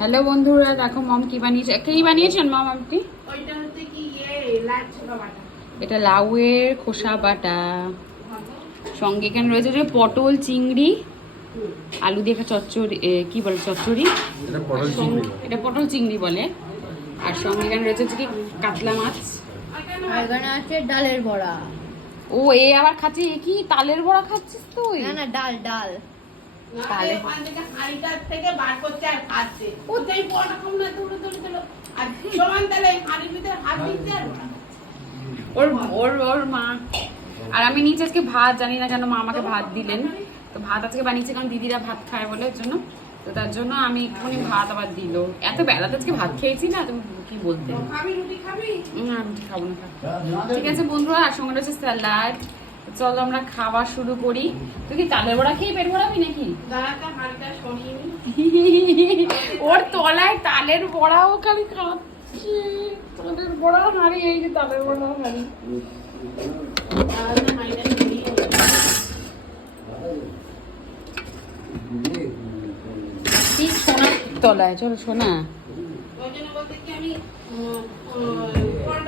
Hello বন্ধুরা, দেখো মম কি বানিয়েছে। কি বানিয়েছেন মম আপনি? ওইটা হচ্ছে কি লাল ছোলা বাটা। এটা লাউয়ের খোসা বাটা, সঙ্গে এখানে রয়েছে যে পটল চিংড়ি আলু দিয়ে একটা চচ্চড়ি, কি বলে চচ্চড়ি, এটা পটল চিংড়ি বলে। আর সঙ্গে এখানে রয়েছে কি কাতলা মাছ, আর এখানে আছে ডালের বড়া। ও এ আবার খাচ্ছে, এ কি তালের বড়া খাচ্ছিস তুই? না না, ডাল ডাল। তাহলে ওখান থেকে হাঁড়িটার থেকে বার করছে আর খাচ্ছে। ওতেই বড়টা কম না তুলে তুলে তুলে আর সমান তাহলে হাঁড়ির ভিতরে হাত দিচ্ছে আর ওর ওর ওর মা। আর আমি নিচে আজকে ভাত, জানি না কেন মা আমাকে ভাত দিলেন, তো ভাত আজকে বানিয়েছে কারণ দিদিরা ভাত খায় বলে, এর জন্য তো তার জন্য আমি একটুখানি ভাত আবার দিল। এত বেলাতে আজকে ভাত খেয়েছি না, তুমি কি বলতে। খাবি রুটি খাবি? না রুটি খাবো না, ঠিক আছে বন্ধুরা। আর সঙ্গে রয়েছে স্যালাড। চলো আমরা খাওয়া শুরু করি। তুই কি তালের বড়া খেয়ে পেট ভরাবি নাকি? দাঁড়াতে হাঁড়িটা সরিয়ে নি। ওর তলায় তালের বড়াও আমি খাচ্ছি। তালের বড়া হাঁড়ি, এই যে তালের বড়া হাঁড়ি। তাহলে হাঁড়িটা সরিয়ে নি। ঠিক সোনার তলায়, চলো সোনা। ওই জন্য বলতে কি আমি